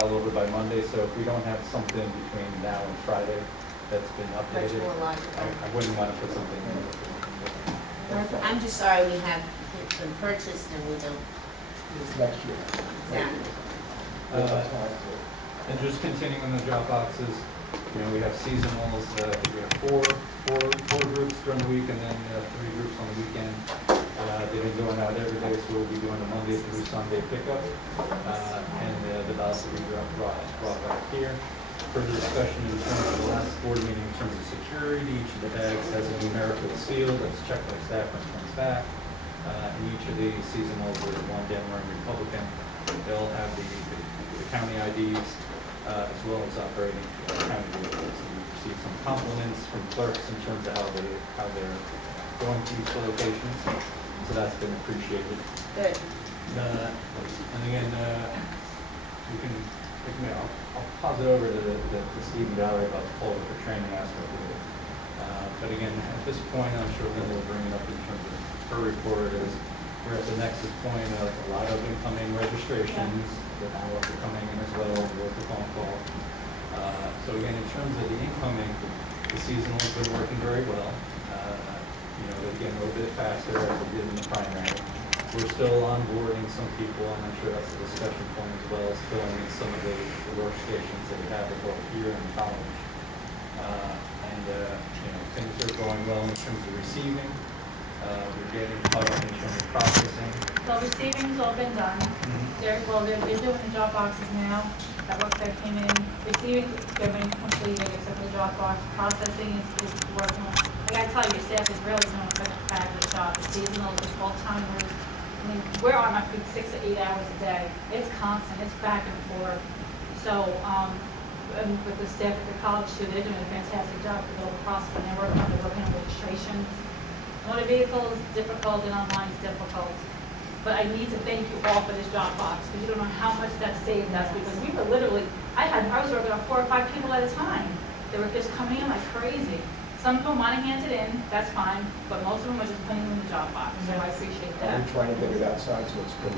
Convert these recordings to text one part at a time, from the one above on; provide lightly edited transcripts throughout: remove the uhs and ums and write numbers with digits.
file over by Monday, so if we don't have something between now and Friday that's been updated, Much more logical. I wouldn't want to put something in. I'm just sorry we have been purchased and we don't use them. Next year. Exactly. And just continuing on the drop boxes, we have seasonals, we have four groups during the week and then 3 groups on the weekend. They've been going out every day, so we'll be doing a Monday through Sunday pickup. And the ballots will be brought back here. Further discussion in terms of the last board meeting in terms of security. Each of the bags has a numerical seal that's checked by staff when it comes back. And each of the seasonals, there's one Denver and Republican. They'll have the county IDs as well as operating county vehicles. And we received some compliments from clerks in terms of how they're going to each locations. So that's been appreciated. Good. And again, I'll pause it over to Steve and Valerie about the poll for training aspect of it. But again, at this point, I'm sure Linda will bring it up in terms of her report as we're at the nexus point of a lot of incoming registrations, the ballots are coming in as well, with the phone call. So again, in terms of the incoming, the seasonal has been working very well. Again, a little bit faster as it did in the primary. We're still onboarding some people, and I'm sure that's a discussion point as well as filling in some of the workstations that we have both here and college. Things are going well in terms of receiving. We're getting caught up in terms of processing. So receiving's all been done. They're doing the drop boxes now. That work that came in. Receiving, they've been completed except for the drop box. Processing is working. I gotta tell you, your staff is really doing a fabulous job. The seasonal, the full-timers. I mean, we're on our feet 6 to 8 hours a day. It's constant. It's back and forth. So, and with the staff at the college too, they're doing a fantastic job with all the process and they're working on registrations. Motor vehicle is difficult and online is difficult. But I need to thank you all for this drop box because you don't know how much that saved us because we were literally, I was working on 4 or 5 people at a time. They were just coming in like crazy. Some of them want to hand it in, that's fine, but most of them are just putting it in the drop box, so I appreciate that. We're trying to get it outside, so it's good.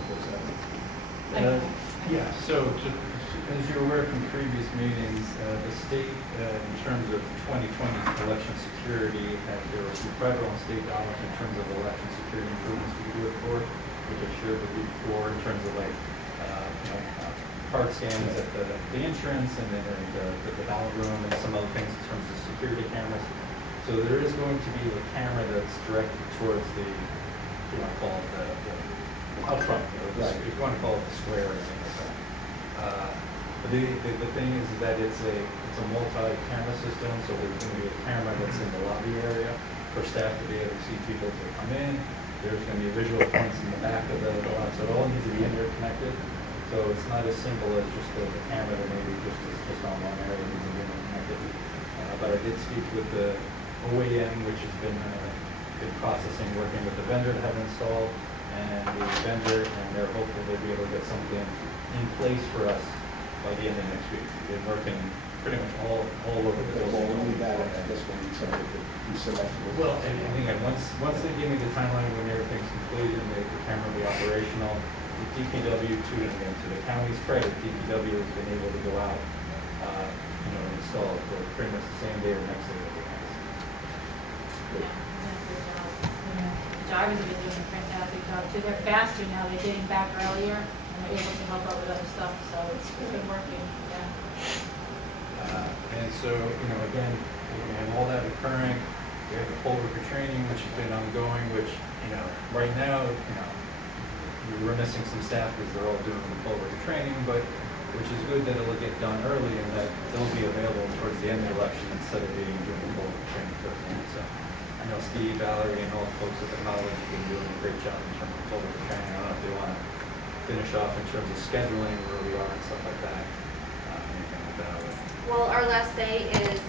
Yeah, so as you're aware from previous meetings, the state, in terms of 2020 election security, there were some federal and state dollars in terms of election security improvements we could do it for, which I shared with you before in terms of card scans at the entrance and then the ballot room and some other things in terms of security cameras. So there is going to be a camera that's directed towards the, call it the out front, if you want to call it the square or something like that. But the thing is that it's a multi-camera system, so there's going to be a camera that's in the lobby area for staff to be able to see people as they come in. There's going to be visual points in the back of the door, so it all needs to be interconnected. So it's not as simple as just the camera that maybe just on one area needs to be interconnected. But I did speak with the OEM, which has been processing, working with the vendor to have installed, and the vendor, and they're hopeful they'll be able to get something in place for us by the end of next week. They've been working pretty much all over the building. Well, we need that, I guess we need somebody to be selected. Well, and again, once they give me the timeline when everything's completed and the camera will be operational, the DPW too, and again, to the county's credit, DPW has been able to go out, install it for pretty much the same day or next day. The drivers have been doing a fantastic job too. They're faster now. They're getting back earlier and they're able to help out with other stuff. So it's been working. Yeah. And so, again, we have all that occurring. We have the poll worker training, which has been ongoing, which, right now, we're missing some staff because they're all doing the poll worker training, but which is good that it'll get done early and that they'll be available towards the end of the election instead of being doing the poll worker training first. So I know Steve, Valerie, and all the folks at the college have been doing a great job in terms of poll worker training. I don't know if they want to finish off in terms of scheduling where we are and stuff like that. Anything like that. Well, our last day is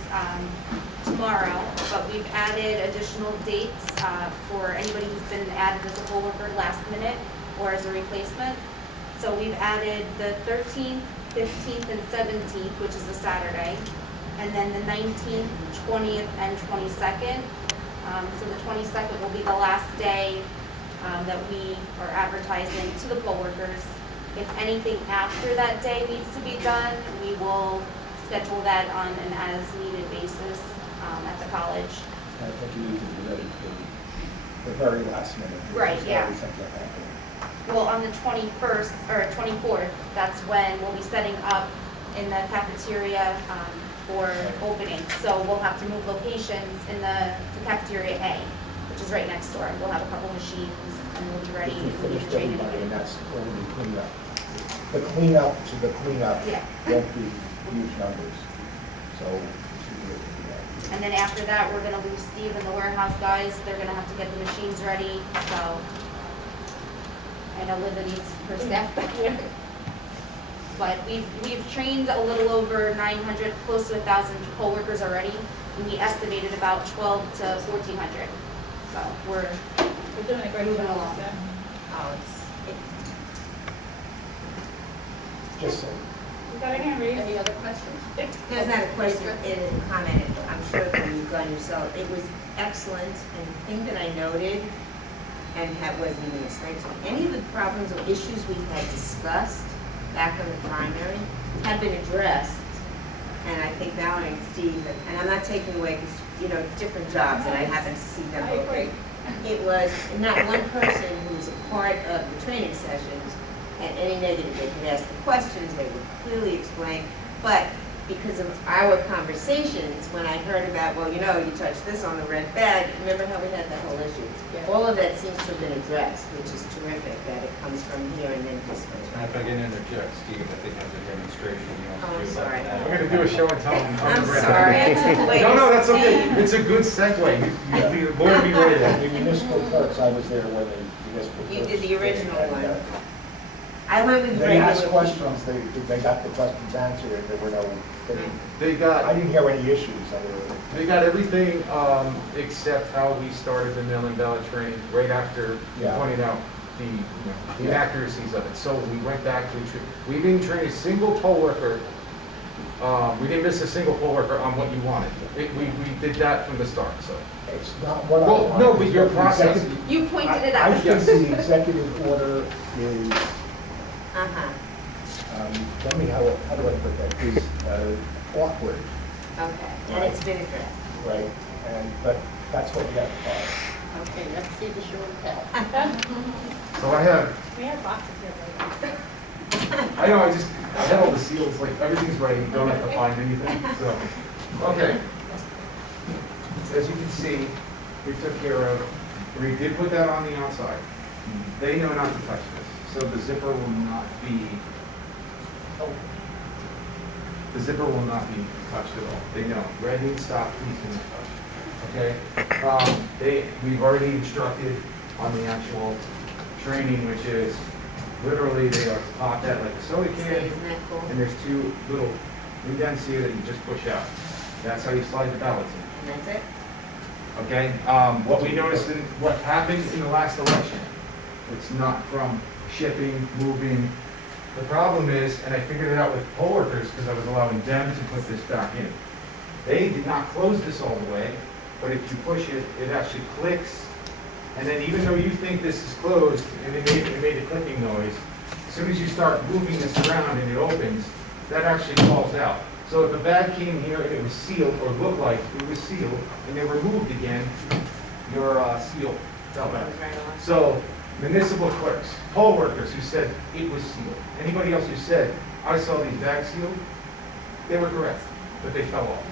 tomorrow, but we've added additional dates for anybody who's been added as a poll worker last minute or as a replacement. So we've added the 13th, 15th, and 17th, which is a Saturday, and then the 19th, 20th, and 22nd. So the 22nd will be the last day that we are advertising to the poll workers. If anything after that day needs to be done, we will schedule that on an as-needed basis at the college. I think you need to be ready for the very last minute. Right, There's yeah. always something happening. Well, on the 21st, or 24th, that's when we'll be setting up in the cafeteria for opening. So we'll have to move locations in the cafeteria A, which is right next door. We'll have a couple machines and we'll be ready If you if we need finished to train everybody, and anybody. that's only cleanup. The cleanup Yeah. won't be huge numbers, so we should be able to do that. And then after that, we're gonna lose Steve and the warehouse guys. They're gonna have to get the machines ready, so. I know Linda needs her staff back there. But we've trained a little over 900, close to 1,000 poll workers already. And we estimated about 12 to 1,400. So we're We're doing a great Moving job. along. with that. Oh, Just say, You got a hand raised? Any other questions? There's not a question, it is a comment, I'm sure that you've done yourself. It was excellent, and the thing that I noted, and that wasn't even explained to me, any of the problems or issues we had discussed back on the primary have been addressed. And I think Valerie and Steve, and I'm not taking away, because, you know, it's different jobs, and I happen to see them I both. agree. It was not one person who was a part of the training sessions had any negative. They could ask the questions, they would clearly explain. But because of our conversations, when I heard about, well, you know, you touched this on the red bag, remember how we had that whole issue? Yeah. All of that seems to have been addressed, which is terrific, that it comes from here and then this goes And right. if I can interject, Steve, I think has a demonstration he wants Oh, to I'm do. sorry. about We're gonna do a show and tell on I'm the red sorry, I bag. took away. No, that's okay. Steve. It's a good segue. You more be the ready. municipal clerks, I was there when the municipal clerks. You did the original and, one. I went with They asked regular questions, they got the questions answered, and there were no, They I got, didn't hear any issues. they got everything, except how we started the mail-in ballot training right after you Yeah. pointed out the, the inaccuracies of it. So we went back to, we didn't train a single poll worker, we didn't miss a single poll worker on what you wanted. We did that from the start, so. It's not what I Well, want. no, but It's your what the process- executive- You pointed it I out. think the executive order is, Uh-huh, tell me how do I put that, is awkward, okay, and it's been addressed. right? But that's what we have to follow. Okay, let's see the show and tell. So I have, We have boxes here, right? I know, I had all the seals, like, everything's ready, you don't have to find anything, so. Okay. As you can see, we took care of, we did put that on the outside. They know not to touch this, so the zipper will not be, the zipper will not be touched at all. They know, red means stop, please do not touch. Okay? We've already instructed on the actual training, which is literally they are popped at like a soda See, can, isn't that cool? and there's two little indents here that you just push out. That's how you slide the ballots in. And that's it? Okay, what we noticed in, what happened in the last election, it's not from shipping, moving. The problem is, and I figured it out with poll workers, because I was allowing them to put this back in. They did not close this all the way, but if you push it, it actually clicks. And then even though you think this is closed, and it made a clicking noise, as soon as you start moving this around and it opens, that actually falls out. So if a bag came here and it was sealed, or looked like it was sealed, and they were moved again, your seal fell out. So municipal clerks, poll workers who said it was sealed, anybody else who said, I saw these bags sealed, they were correct, but they fell off.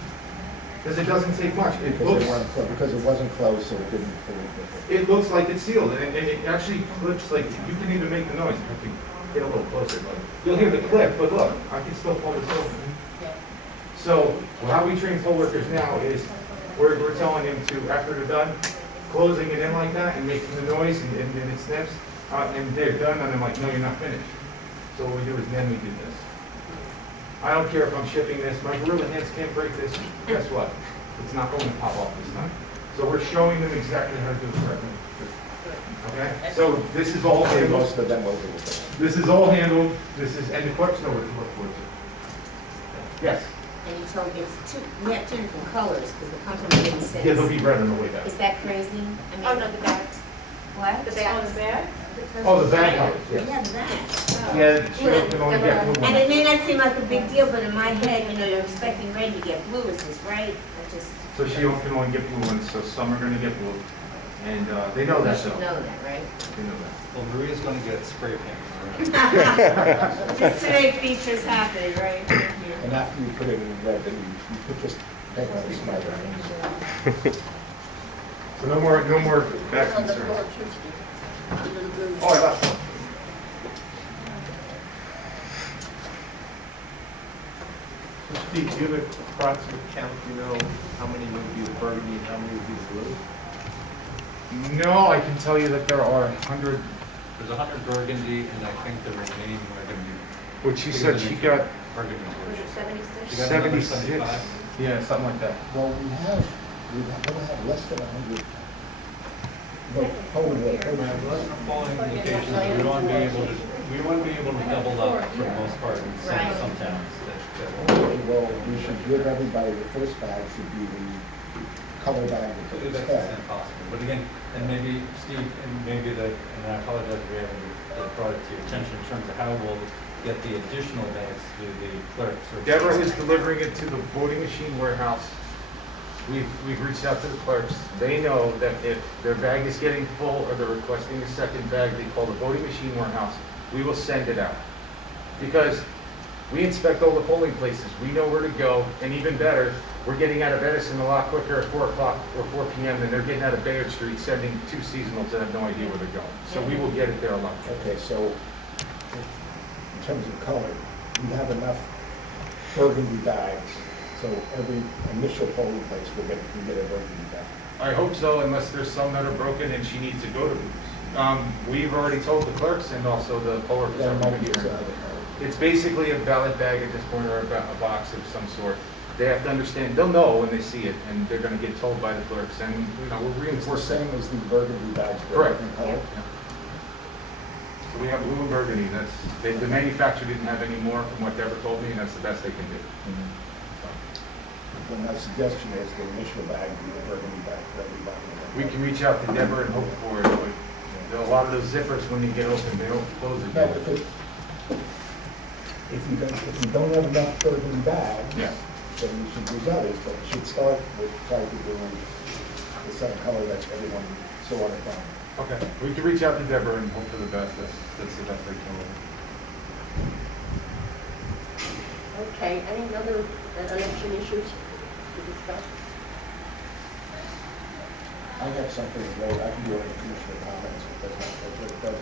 Because it doesn't take much. It Because it wasn't closed, so it didn't fit. it looks like it's sealed, and it actually clips, like, you can even make the noise if you get a little closer, but you'll hear the clip, but look, I can still pull this open. So, how we train poll workers now is, we're telling them to, after they're done, closing it in like that and making the noise and it snips, and they're done, and I'm like, no, you're not finished. So what we do is then we do this. I don't care if I'm shipping this, my gorilla hands can't break this, guess what? It's not going to pop off this time. So we're showing them exactly how to do it correctly. Okay, so this is all handled, Most of them will do it. this is all handled, this is, and the clerks know what to look for too. Yes, And you told me it's two, we have two different colors, because the company didn't say. yeah, they'll be red on the way back. Is that crazy? I mean, Oh, no, the bags. What? The Oh, bags. the bag? Oh, the bag colors, Yeah, yes. the bag. Yeah, she can only get blue And it ones. may not seem like a big deal, but in my head, you know, you're expecting red, you get blue, is this right? I just, So she can only get blue ones, so some are gonna get blue. And, they know you that should though. know that, right? They know that. Well, Maria's gonna get spray paint. All right. Just to make features happen, right? Thank you. And after you put it in red, then you could just paint on the slider. So no more back On the floor, concerns. too, Steve. A little blue. Oh, I left one. So Steve, do you have an approximate count, you know, how many would be the burgundy and how many would be the blue? No, I can tell you that there are 100, There's 100 burgundy, and I think the remaining are gonna be. what she said she got Burgundy. Was it 76? She got another 76. 75. Yeah, something like that. Well, we'll have less than 100. No, hold it, hold We have it. less than falling indications, we want to be able to double up for the most part in Right. some towns that will. Well, we should give everybody, the first bag should be the color bag that To they the have. extent possible, but again, and maybe Steve, and maybe and I apologize if we haven't brought it to your attention in terms of how we'll get the additional bags to the clerks. or- Deborah is delivering it to the voting machine warehouse. We've reached out to the clerks. They know that if their bag is getting full or they're requesting a second bag, they call the voting machine warehouse. We will send it out. Because we inspect all the polling places. We know where to go, and even better, we're getting out of Edison a lot quicker at 4 o'clock or 4 p.m. than they're getting out of Bayard Street sending two seasonals that have no idea where they're going. So we will get it there a lot quicker. Okay, so in terms of color, we have enough burgundy bags, so every initial polling place can get a burgundy bag. I hope so, unless there's some that are broken and she needs to go to booths. We've already told the clerks and also the poll workers. There are might be here. some other color. It's basically a ballot bag at this point, or a box of some sort. They have to understand, they'll know when they see it, and they're gonna get told by the clerks, and, you know, we're It's the reinforcing. same as the burgundy bags, but Correct. different color. So we have blue and burgundy, the manufacturer didn't have any more from what Deborah told me, and that's the best they can do. Then my suggestion is the initial bag be the burgundy bag for everybody. We can reach out to Deborah and hope for it, but a lot of those zippers, when they get open, they don't close No, again. if you don't have enough burgundy bags, Yeah. then you should use others, but you should start with trying to do the same color that everyone saw on the front. Okay, we can reach out to Deborah and hope for the best, that's the best they can. Okay, any other election issues to discuss? I have something to vote, I can do it in the commissioner comments, but that's not,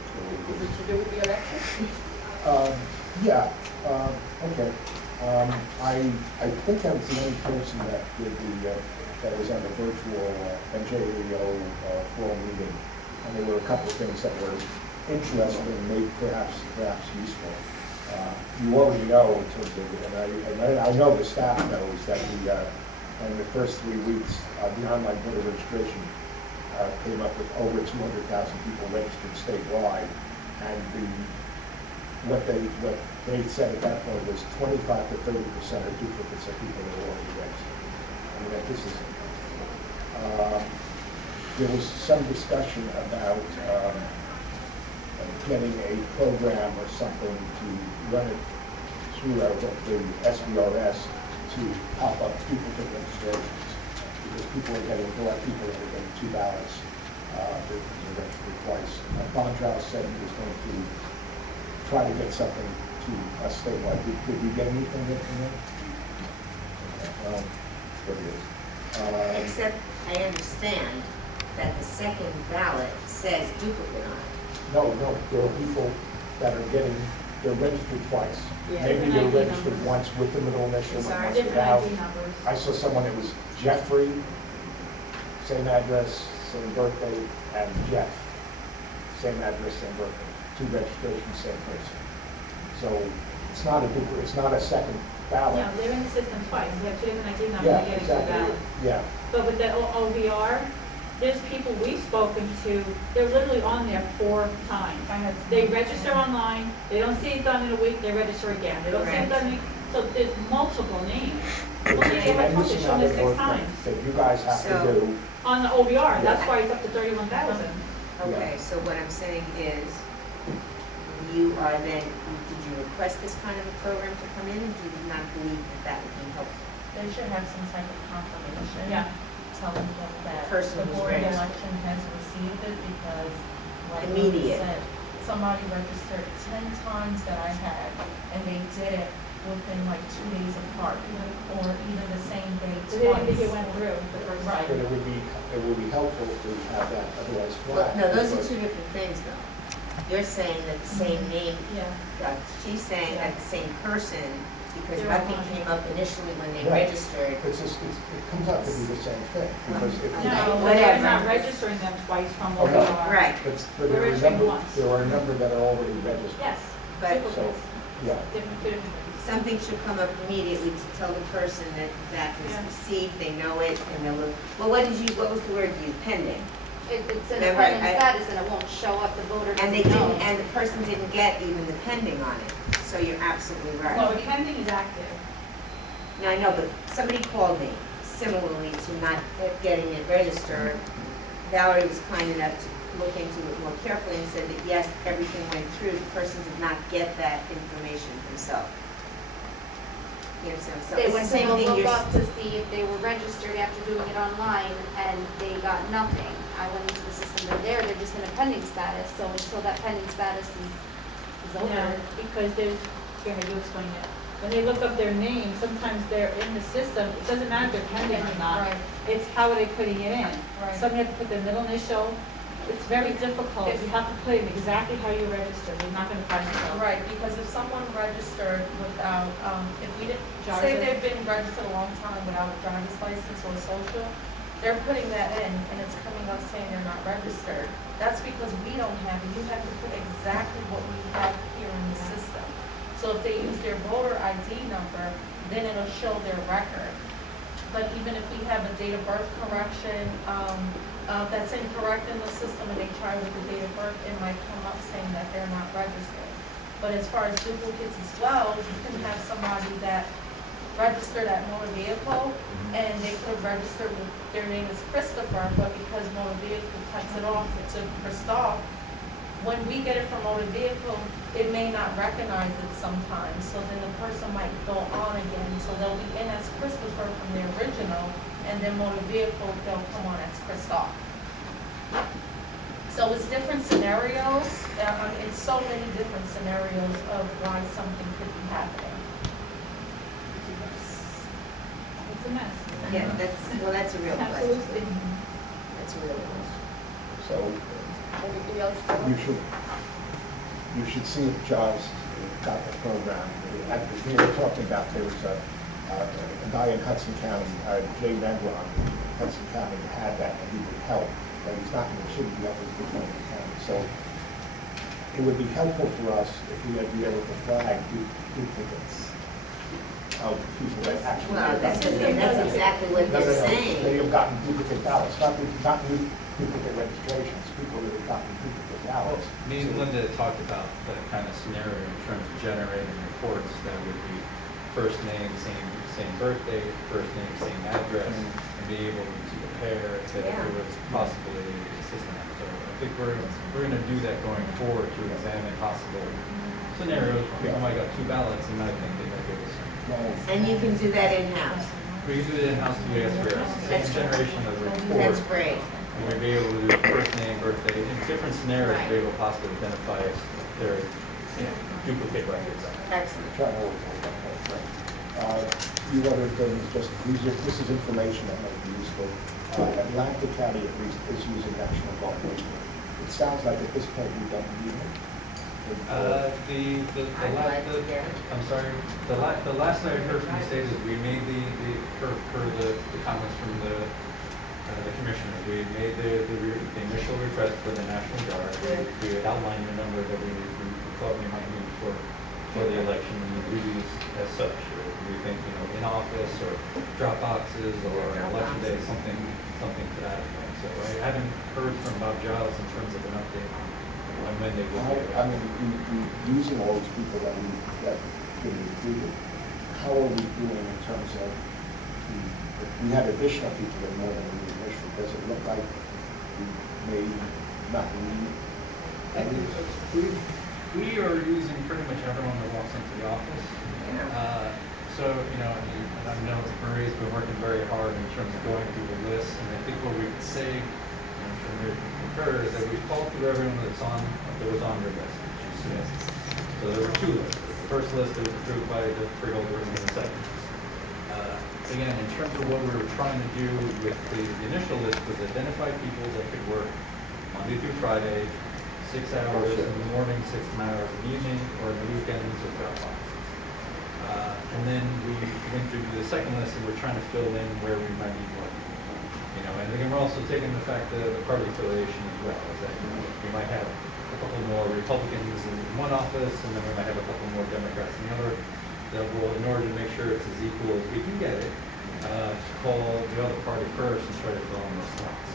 Is it to do with the election? Yeah, okay. I think I was the only person that did that was on the virtual NJEO fall meeting. And there were a couple of things that were interesting and maybe perhaps useful. You already know in terms of, and I know the staff knows that in the first 3 weeks, the online voter registration came up with over 200,000 people registered statewide. And what they said at that point was 25 to 30% are duplicates of people that are already registered. I mean, this is, there was some discussion about getting a program or something to run it through the SBRS to pop up duplicate registrations. Because people are getting, a lot of people are getting 2 ballots, they're registered twice. Bonjour said he was going to try to get something to us statewide. Did we get anything from that? Well, that's what it is. Except I understand that the second ballot says duplicate on it. No, there are people that are getting, they're registered twice. Yeah. Maybe they're Different ID registered numbers. once with the middle initial and Sorry, once Different without. ID numbers. I saw someone that was Jeffrey, same address, same birthday, and Jeff, same address, same birthday. 2 registrations, same person. So it's not a duplicate, it's not a second ballot. No, they're in the system twice, they have 2 different ID numbers, Yeah, they're getting 2 exactly. ballots. Yeah, But with the OVR, there's people we've spoken to, they're literally on there 4 times. They register online, they don't see it done in a week, they register again. They don't see it Correct. done in, so there's multiple names. Well, they get and my this they is show how me they 6 work, times that you guys have to So- do. on the OVR, that's Yeah. why it's up to 31,000. Okay, so what I'm saying is, you are then, did you request this kind of a program to come in, or do you not believe that that would be helpful? They should have some type of confirmation. Yeah. Telling them that Person the who's board of registered. election has received it because, like Immediate. you said, somebody registered 10 times that I had, and they did it within like 2 days apart, or even the same day So they didn't think it twice. went through the first Right. But time. it would be helpful to have that otherwise Well, flagged. no, those are because- two different things, though. You're saying that the same name, Yeah. she's saying that the same person, because They're nothing online. came up initially when they Right. registered. It comes out to be the same thing, because if. No, No, whatever. we're not registering them twice from Oh, what no. we are. Right, But We're there are a registering number, once. there are a number that are already registered. Yes. but So, yeah. Different, different. something should come up immediately to tell the person that that was Yeah. received, they know it, and they'll look, well, what was the word you used, pending? It's in a Remember, pending I- status and it won't show up, the voter And they doesn't know. didn't, and the person didn't get even the pending on it, so you're absolutely No, right. the pending is active. Now, I know, but somebody called me similarly to not getting it registered. Valerie was kind enough to look into it more carefully and said that yes, everything went through, the person did not get that information himself. You know, so They it's the went to same go thing look you're. up to see if they were registered after doing it online, and they got nothing. I went into the system, they're just in a pending status, so until that pending status is over. Yeah, because there's, here, you explain it. When they look up their name, sometimes they're in the system, it doesn't matter if they're pending or not. Right. It's how are they putting it in. Right. Some you have to put their middle initial, it's very difficult, you have to put in exactly how you registered, you're not gonna find yourself. Right, because if someone registered without, if we didn't, say Driver's- they've been registered a long time without a driver's license or social, they're putting that in and it's coming up saying they're not registered. That's because we don't have it. You have to put exactly what we have here in the system. So if they use their voter ID number, then it'll show their record. But even if we have a date of birth correction, that's incorrect in the system and they try with the date of birth, it might come up saying that they're not registered. But as far as duplicates as well, you can have somebody that registered at motor vehicle and they could register with, their name is Christopher, but because motor vehicle cuts it off to Christoph, when we get it from motor vehicle, it may not recognize it sometimes, so then the person might go on again, so they'll be in as Christopher from the original, and then motor vehicle, they'll come on as Christoph. So it's different scenarios, it's so many different scenarios of why something could be happening. It's a mess. Yeah, that's a real question. Absolutely. That's a real question. So Anything else, Joe? you should see if Giles got the program. We were talking about, there was a guy in Hudson County, Jay Negron, Hudson County, had that, and he would help, but he's not, he shouldn't be up in the county. So it would be helpful for us if we had be able to flag duplicates of people that actually. Well, that's exactly what No, no, they're no. saying. They have gotten duplicate ballots, not new duplicate registrations, people that have gotten duplicate ballots. Me and Linda talked about that kind of scenario in terms of generating reports that would be first name, same birthday, first name, same address, and be able to compare that if it was possibly a system. So I think we're gonna do that going forward to examine possible scenarios. People might got two ballots and might think they might be able to. And you can do that in-house. We can do it in-house, we ask for a That's same generation of report. That's great. And we'd be able to do first name, birthday, in different scenarios, be able to possibly identify if there are, duplicate records. Excellent. Try to always hold that whole thing. Few other things, this is information that might be useful. Atlantic County at least is using National Guard. It sounds like at this point we don't need it. I'd like to hear it. I'm sorry, the last I heard from the state is we made per the comments from the commissioner, we made the initial request for the National Guard. We had outlined the number that we thought we might need for the election and the duties as such. We think, in office or drop boxes or election day, something to that effect. So I haven't heard from Bob Giles in terms of an update on when they will. I mean, using all these people that we included, how are we doing in terms of, we had additional people that more than we initially, does it look like we may not need We are using pretty much everyone that walks into the office. So, you know, and I know that Marie's been working very hard in terms of going through the list, and I think what we could say, and I'm sure Mary can concur, is that we've called through everyone that was on your list, which is Smith. So there were two lists. The first list that was approved by the freeholders and the second. Again, in terms of what we were trying to do with the initial list was identify people that could work Monday through Friday, 6 hours in the morning, 6 hours in the evening, or in the weekends or drop boxes. And then we went through the second list and we're trying to fill in where we might need more people. You know, and again, we're also taking the fact that the party affiliation as well, is that you know, we might have a couple more Republicans in one office, and then we might have a couple more Democrats in the other. That will, in order to make sure it's as equal as we can get it, call the other party first and try to fill in those slots.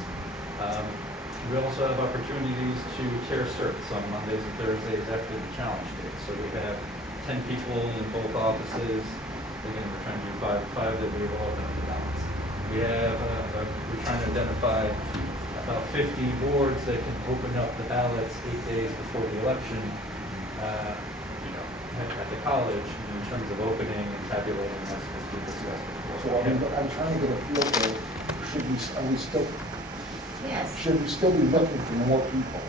We also have opportunities to tear certs on Mondays and Thursdays after the challenge date. So we have 10 people in both offices. Again, we're trying to do 5 and 5 that we will open up the ballots. We have, we're trying to identify about 50 boards that can open up the ballots 8 days before the election, you know, at the college in terms of opening and tabulating as we discussed before. So I'm trying to get a feel for, are we still, Yes. should we still be looking for more people?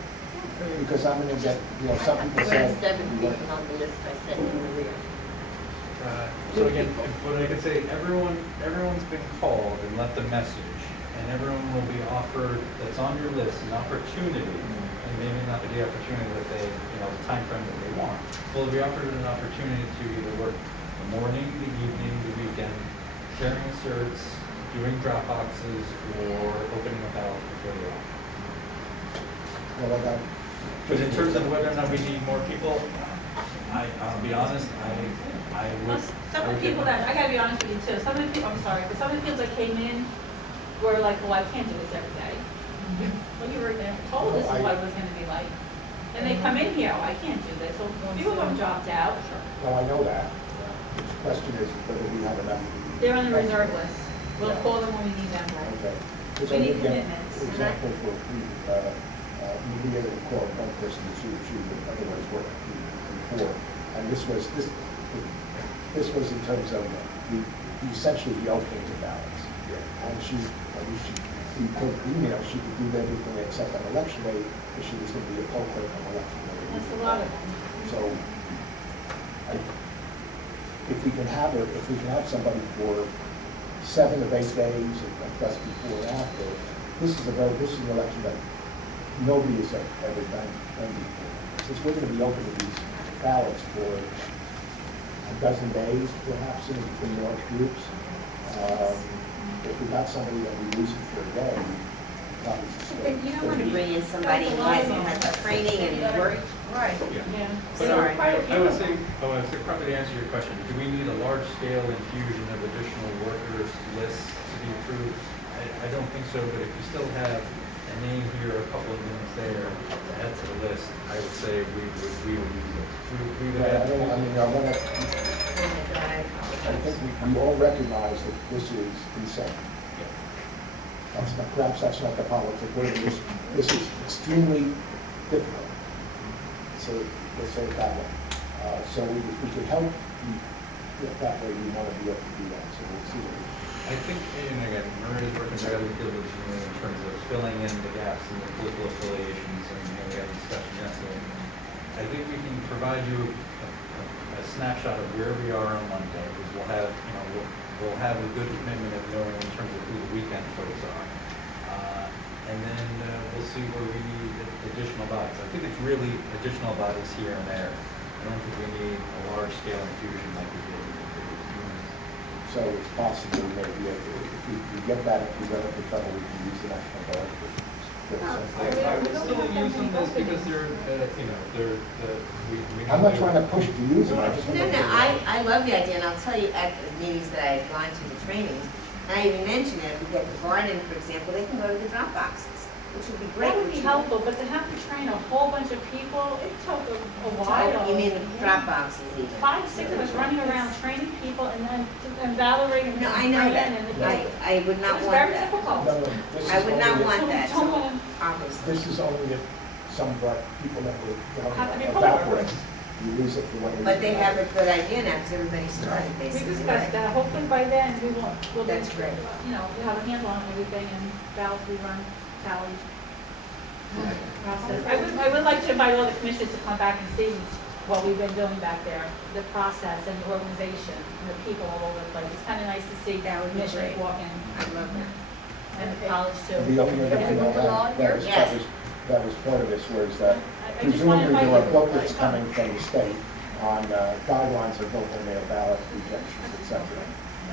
Because I'm gonna get, you know, some people There are say. 7 people on the list I sent you the rear. So again, what I could say, everyone's been called and left a message, and everyone will be offered, that's on your list, an opportunity, and maybe not the opportunity that they, you know, the time frame that they want. Will be offered an opportunity to either work the morning, the evening, the weekend, carrying certs, doing drop boxes, or opening a ballot before the election. Well, I got. But in terms of whether or not we need more people, I'll be honest, I would. Some of the people that, I gotta be honest with you too, some of the people, I'm sorry, but some of the people that came in were like, well, I can't do this every day. Well, you were told this is what it was gonna be like. And they come in here, oh, I can't do this, so a few of them dropped out. Well, I know that. The question is whether we have enough. They're on the reserve list. We'll call them when we need them. Okay. Because We I need did get, commitments. for example, we were able to call one person to see if she would otherwise work before. And this was in terms of, we essentially opening the ballots. And we put email, she could do everything except on election day, because she was gonna be a poll clerk on election day. That's a lot of them. So, if we can have somebody for 7 of 8 days, and plus before and after, this is an election that nobody has ever done before. Since we're gonna be opening these ballots for a dozen days, perhaps, in large groups, if we got somebody that we use it for a day, probably. But you don't want to bring in somebody who hasn't had the training and work. Right. Yeah. But Sorry. I would say, probably to answer your question, do we need a large-scale infusion of additional workers lists to be approved? I don't think so, but if you still have a name here, a couple of names there to add to the list, I would say we would use it. We would add. Oh my God, I I apologize. think we all recognize that this is insane. Perhaps that's not the politics word, this is extremely difficult. So, let's say it that way. So if we could help, that way we want to be able to do that, so we'll see. I think, and again, Maria's working very diligently in terms of filling in the gaps in the political affiliations, and we had a discussion yesterday. I think we can provide you a snapshot of where we are on Monday, because we'll have, we'll have a good commitment of knowing in terms of who the weekend folks are. And then we'll see where we need additional bodies. I think it's really additional bodies here and there. I don't think we need a large-scale infusion like we did in the previous years. So it's possible maybe if we get that, if we run into trouble, we can use the National Guard. I would still use them as because they're, I'm not trying to push to use them, I just. No, I love the idea, and I'll tell you at the meetings that I've gone to, the trainings, and I even mentioned that if we get the garden, for example, they can go to the drop boxes, which would be great. That would be helpful, but to have to train a whole bunch of people, it took a while. You mean the drop boxes even? 5, 6 of us running around training people, and then Valerie. No, I know that. I would not want It was very that. difficult. No, this is I would not only if- want that, Don't so want obviously. This is only if some of our people that were Have to be poll evaporate. workers. You lose it for one reason. But they have a good idea now, because everybody started We basically, discussed right? that, hopefully by then, we'll be, That's great. you know, we have a handle on everything and ballots we run, tally. Process. I would like to invite all the commissioners to come back and see what we've been doing back there, the process and the organization, and the people all over the place. It's kind of nice to see That would be commissioners great. walk in, I love that. and the college too. And the only other thing Everyone belong here? that was part of this was that I just want to presumably there invite are you. booklets coming from the state on guidelines of voter mail ballot rejections, et cetera.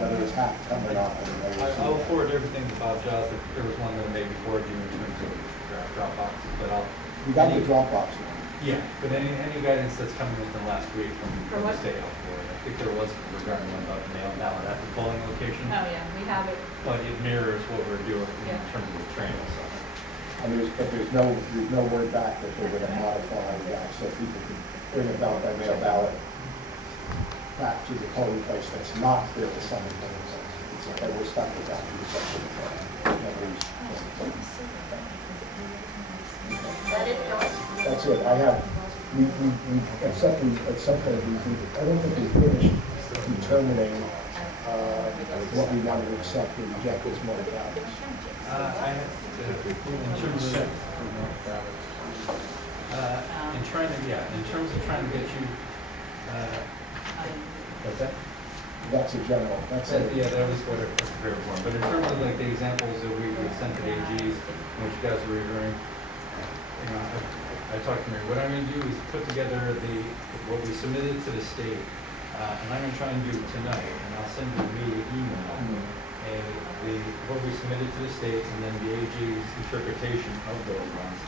Whether it's coming on. I will forward everything to Bob Giles, if there was one that maybe forward you in terms of drop boxes, but I'll. We got the Dropbox one. Yeah, but any guidance that's coming within the last week from the what? state, I'll forward. I think there was regarding one about the mail ballot at the polling location, Oh, yeah, we have it. but it mirrors what we're doing in Yeah. terms of the training, so. And there's no word back that they're gonna modify that, so people can bring a ballot by mail ballot back to the polling place that's not there to some of things. It's okay, we're stuck with that. Is that it, Dawn? That's it, I have, we, at some point, I don't think we finished determining, what we wanted to accept or reject as more ballots. I have to, in terms of, in terms of trying to get you, what's that? That's a general, that's it. Yeah, that was what I prepared for, but in terms of like the examples that we sent to the AGs, which you guys were reviewing, you know, I talked to Mary, what I'm gonna do is put together what we submitted to the state, and I'm gonna try and do tonight, and I'll send you via email, what we submitted to the state, and then the AG's interpretation of those ones.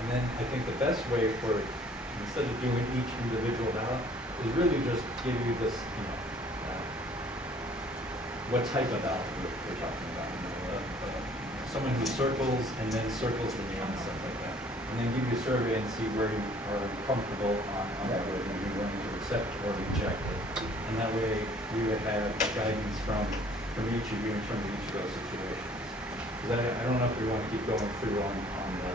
And then I think the best way for, instead of doing each individual ballot, is really just give you this, you know, what type of ballot we're talking about. You know, someone who circles and then circles the name and stuff like that. And then give you a survey and see where you are comfortable on that, whether you're willing to accept or reject it. And that way we would have guidance from each of you in terms of each of those situations. Because I don't know if we want to keep going through on the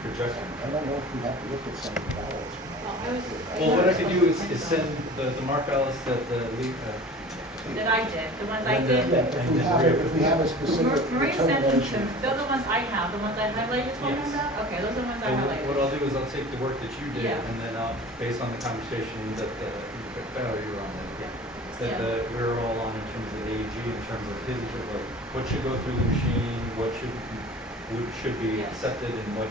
projection. I don't know if we have to look at some of the ballots. Well, what I could do is send the mark ballots that That I did, the ones I And did. then- If we have a specific Maria sent them to, determination. those are the ones I have, the ones I highlighted, told them Yes. about? Okay, those are the ones I So highlighted. what I'll do is I'll take the work that you did, Yeah. and then based on the conversation that you were on, that Yeah. we're all on in terms of the AG, in terms of his, like, what should go through the machine, what should be Yeah. accepted, and what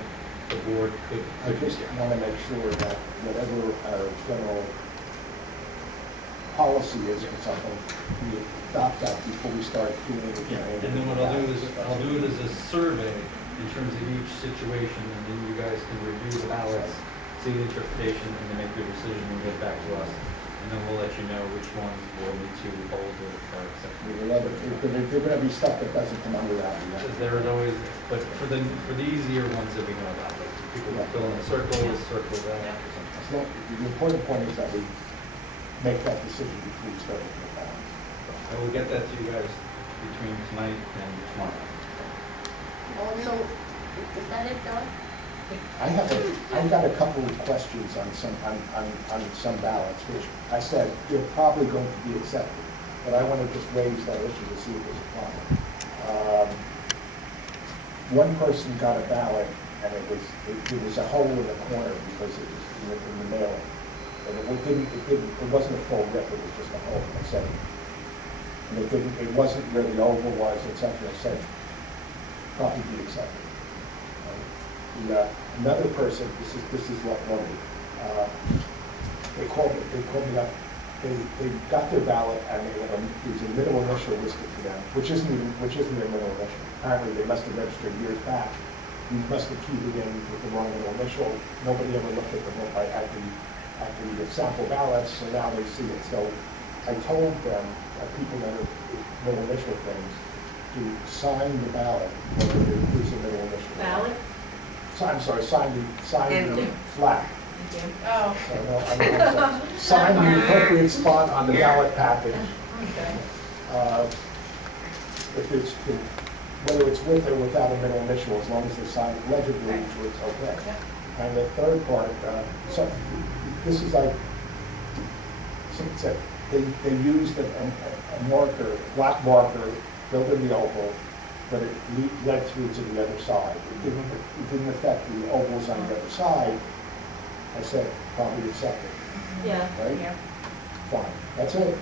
the board could I just reject. want to make sure that whatever our general policy is or something, we adopt that before we start doing it Yeah, again. and then what I'll do is, I'll do it as a survey in terms of each situation, and then you guys can review the ballots, see the interpretation, and then make your decision and get back to us. And then we'll let you know which ones we'll need to hold or accept. There's going to be stuff that doesn't come under that. There is always, but for the easier ones that we know about, like people who fill in the circles, circle that, or something. It's not, the important point is that we make that decision before we start looking at ballots. I will get that to you guys between tonight and tomorrow. Also, is that it, Dawn? I've got a couple of questions on some ballots, which I said they're probably going to be accepted, but I want to just raise that issue to see if there's a problem. One person got a ballot, and it was a hole in the corner because it was in the mail. And it wasn't a full rip, it was just a hole, I said. And it wasn't where the oval was, et cetera, I said, probably be accepted. Another person, this is what wrote me. They called me up. They got their ballot and there's a middle initial listed to them, which isn't their middle initial. Apparently they must have registered years back. We must have keyed it in with the wrong middle initial. Nobody ever looked at the sample ballots, so now they see it. So I told them, people that are middle initial things, to sign the ballot whether there's a middle initial. Ballot? I'm sorry, sign the flag. Oh. So, no, I'm sign the appropriate spot on the ballot package. Okay. If it's, whether it's with or without a middle initial, as long as they sign it legibly, it's okay. And the third part, so, this is like, they used a marker, black marker, filled in the oval, but it led through to the other side. It didn't affect the ovals on the other side. I said, probably accept it, Yeah. right? Yeah. Fine, that's it.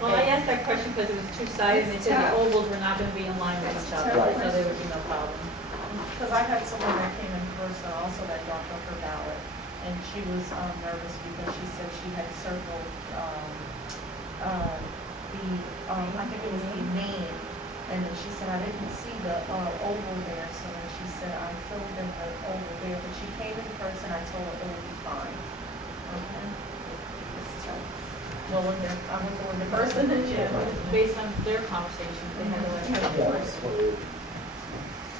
Well, I asked that question because it was two-sided, and they said the ovals were not gonna be in line with each other, Right. so there would be no problem. Because I had someone that came in person also that dropped off her ballot, and she was nervous because she said she had circled I think it was the name, and then she said, I didn't see the oval there, so then she said, I filled in the oval there, but she came in person, I told her it would be fine. Okay? Well, I went to her in person, and Yeah, but based on their conversation, they had to let her Yeah, know. that's what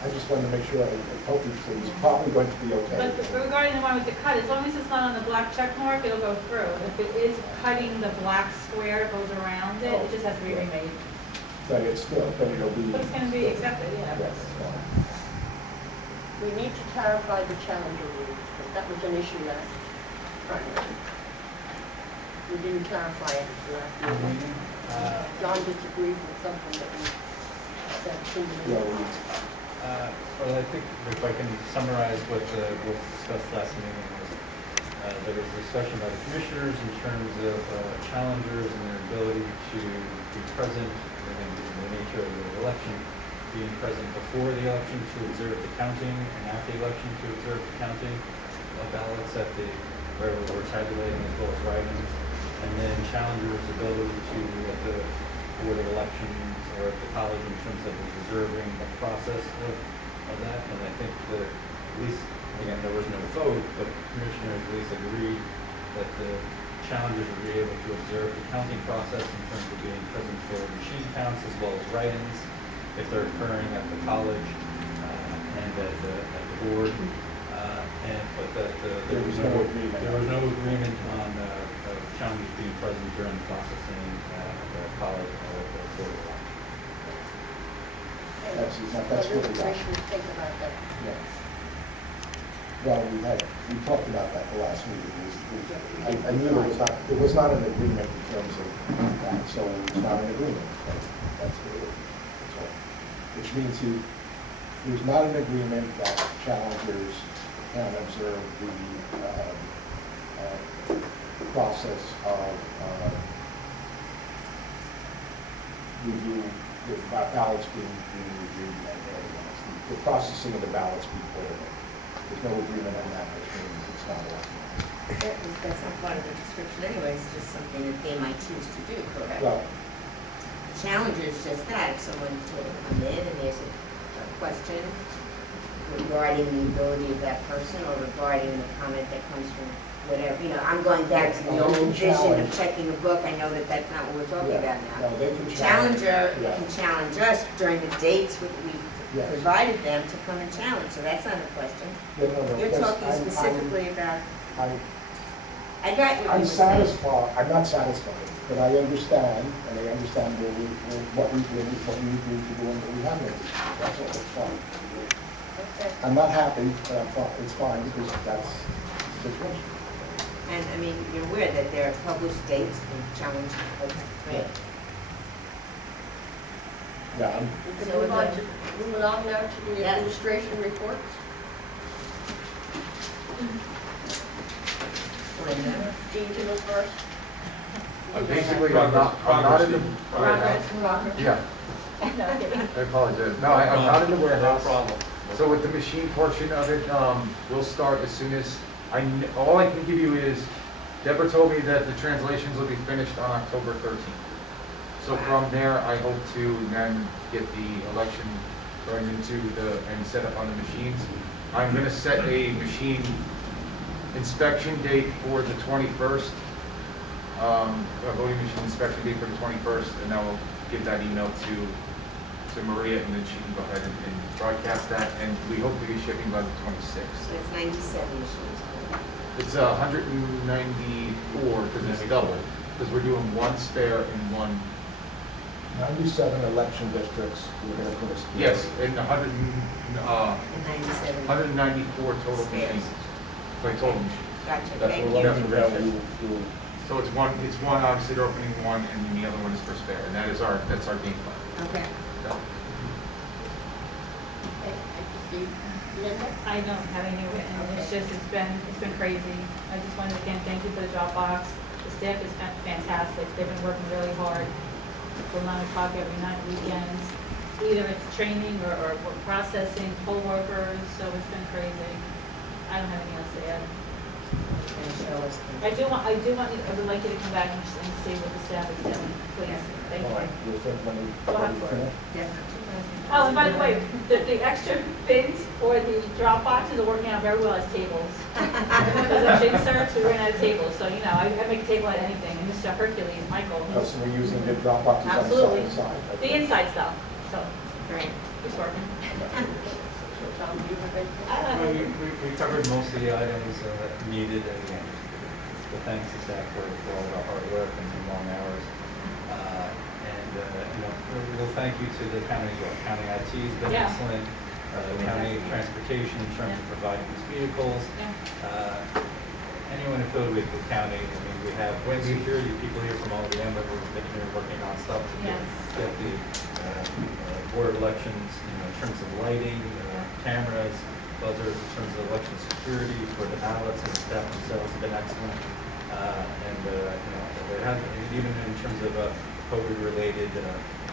I just wanted to make sure, I hope it's probably going to be okay. But regarding the one with the cut, as long as it's not on the black check mark, it'll go through. If it is cutting the black square that goes around it, it just has to be remade. But it's still, but it'll be. But it's gonna be accepted, yeah. Yes, fine. We need to clarify the challenger rules, but that was an issue last primary. We didn't clarify it last meeting. John disagreed with something that we said 2 minutes Yeah, ago. Well, I think if I can summarize what was discussed last meeting was, there was discussion by the commissioners in terms of challengers and their ability to be present, and the nature of the election, being present before the election to observe the counting, and after the election to observe the counting of ballots where we're tabulating as well as writing, and then challengers' ability to, at the Board of Elections or at the college in terms of observing the process of that. And I think that at least, again, there was no vote, but commissioners at least agreed that the challengers would be able to observe the counting process in terms of being present for machine counts as well as write-ins if they're occurring at the college and at the board. But that there was no agreement on challengers being present during the processing at the college or at the board of elections. That's What really do the right. commissioners think about that? Yeah. Well, we talked about that the last meeting. I knew it was not an agreement in terms of that, so it's not an agreement. That's what it is. That's all. Which means there's not an agreement that challengers can observe the process of review, the ballots being reviewed and everything else. The processing of the ballots before them. There's no agreement on that, which means it's not authorized. That's not part of the description anyway, it's just something that they might choose to do, correct? Well, Challenger is just that, if someone will come in and there's a question regarding the ability of that person or regarding the comment that comes from whatever, I'm going back to the old vision of checking a book, I know that that's not what we're talking about now. no, they can Challenger Yeah. can challenge us during the dates we Yes. provided them to come and challenge, so that's not a question. Yeah, no, You're because talking specifically about, I got what you I'm were saying. satisfied, I'm not satisfied, but I understand, and I understand what we do, what we agreed to do, and what we haven't agreed to. That's all, it's fine. Okay. I'm not happy, but I'm fine, it's fine, because that's the situation. And, I mean, you're aware that there are published dates for challenge, right? Yeah, We can So move on the- moving on now to the Yes. administration reports. Dean, you go first. Basically, I'm not in the warehouse. Progress. Yeah, No, I'm kidding. I apologize. No, I'm not in the No warehouse. problem. So with the machine portion of it, we'll start as soon as, all I can give you is, Deborah told me that the translations will be finished on October 13th. So from there, I hope to then get the election run into and set up on the machines. I'm gonna set a machine inspection date for the 21st. A voting machine inspection date for the 21st, and I will give that email to Maria, and then she can go ahead and broadcast that, and we hope to be shipping by the 26th. So it's 97 machines. It's 194, because it's double, because we're doing one spare and one, 97 election districts, we're gonna put us. yes, and And 97. 194 total Spares. machines. So I told them. Gotcha, That's thank what you. we'll So it's one, obviously they're opening one, and then the other one is for spare, and that's our game plan. Okay. So, Okay, thank you, Steve. Linda? I don't have any written, it's just, it's been crazy. I just wanted to again, thank you for the Dropbox. The staff is fantastic, they've been working really hard till 9 o'clock every night, weekends. Either it's training or we're processing, poll workers, so it's been crazy. I don't have anything else to add. And show us the- I would like you to come back and see what the staff is doing, please. Thank All you. right, we'll think when we We'll have to- finish. Definitely. Oh, and by the way, the extra bins for the drop boxes are working out very well as tables. Because of inserts, we ran out of tables, so, you know, I make a table out of anything, and Mr. Hercules, Michael, Oh, so we're using the drop boxes on the Absolutely. side? the inside stuff, so Great. it's working. Tom, do you have anything? We covered most of the items needed, and again, but thanks to staff for all the hard work and some long hours. We'll thank you to the county IT has been Yeah. excellent, county transportation in terms of providing these vehicles. Yeah. Anyone affiliated with the county, I mean, we have security people here from all the end, but we've been here working on stuff to get the board elections, in terms of lighting, cameras, buzzers, in terms of election security for the ballots, and the staff themselves have been excellent. There has, even in terms of COVID-related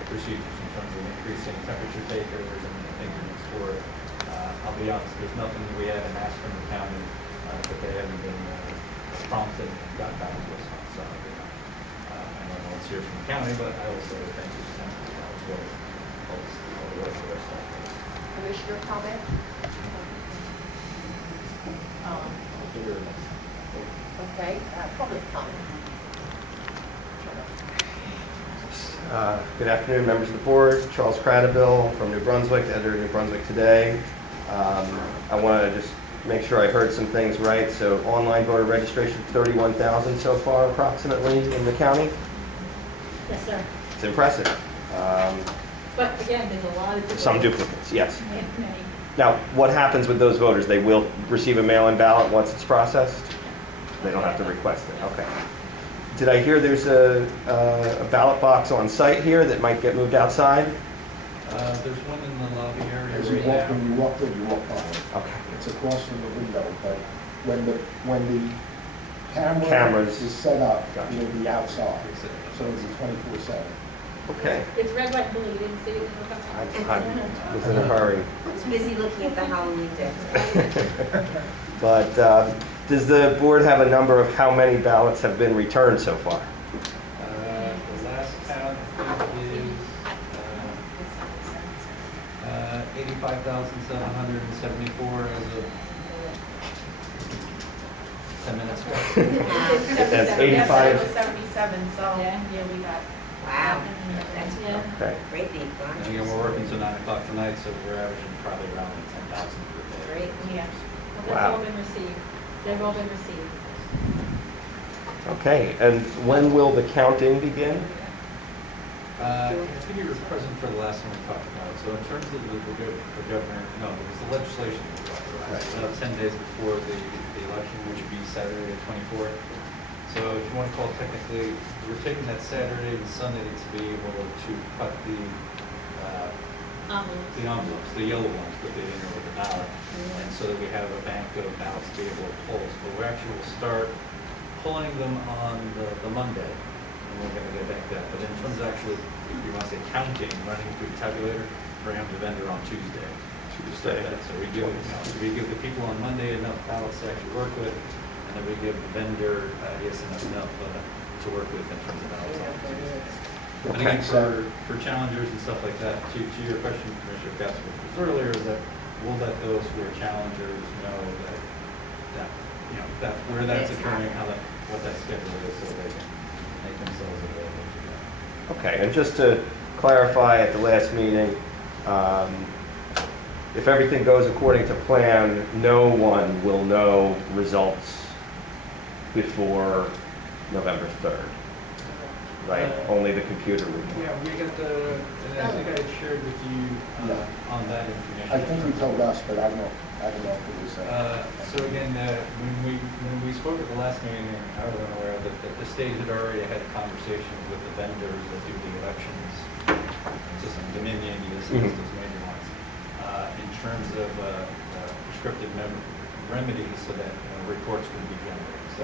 procedures, in terms of increasing temperature takers and things in this board. I'll be honest, there's nothing we haven't asked from the county that they haven't been prompted and got back to us on. So, I don't know what's here from the county, but I also thank you to the county as well as all the rest of our staff. Commissioner comment? Okay, public comment. Good afternoon, members of the board. Charles Cradaville from New Brunswick, the editor of New Brunswick Today. I want to just make sure I heard some things right. So online voter registration, 31,000 so far approximately in the county. Yes, sir. It's impressive. But again, there's a lot of. Some duplicates, yes. Many. Now, what happens with those voters? They will receive a mail-in ballot once it's processed? They don't have to request it, okay. Did I hear there's a ballot box on site here that might get moved outside? There's one in the lobby area As you right walk, now. when you walk in, you walk by it. Okay. It's across from the window, but when the camera Cameras. is set up, Gotcha. it'll be outside. It's So it's a 24/7. Okay. It's red, white, and blue, you didn't see it? I was in a hurry. It's busy looking at the Halloween decorations. But does the board have a number of how many ballots have been returned so far? The last count, I think, is 85,774 as of 10 minutes ago. That's 85. It was 77, so, Yeah. yeah, we got. Wow, that's Yeah. Okay. great beat, And again, we're working till 9 o'clock tonight, so we're averaging probably around 10,000 per day. Great. Yeah. Well, that's Wow. all been received. They've all been received. Okay, and when will the counting begin? I think you were present for the last one we talked about. So in terms of the governor, no, it was the legislation we talked about. It's about 10 days before the election, which would be Saturday the 24th. So if you want to call it technically, we're taking that Saturday and Sunday to be able to cut the envelopes, the yellow ones, put it in there with the ballot, and so that we have a bank of ballots to be able to pull. But we actually will start pulling them on the Monday, and we're going to get back to that. But in terms of actually, if you want to say counting, running through the tabulator, bring up the vendor on Tuesday. So we give the people on Monday enough ballots to actually work with, and then we give the vendor, enough to work with in terms of ballots on Tuesday. And again, for challengers and stuff like that, to your question, Commissioner Gatsby, earlier, is that we'll let those who are challengers know that where that's occurring, what that schedule is, so they can make themselves available to that. Okay, and just to clarify at the last meeting, if everything goes according to plan, no one will know results before November 3rd. right? Only the computer would. Yeah, we got the, and I think I had shared with you Yeah. on that information. I think you told us, but I don't know if it was, So again, when we spoke at the last meeting, I was unaware that the state had already had conversations with the vendors that do the elections, system Dominion, Mhm. those major ones, in terms of prescriptive remedies so that reports would be generated. So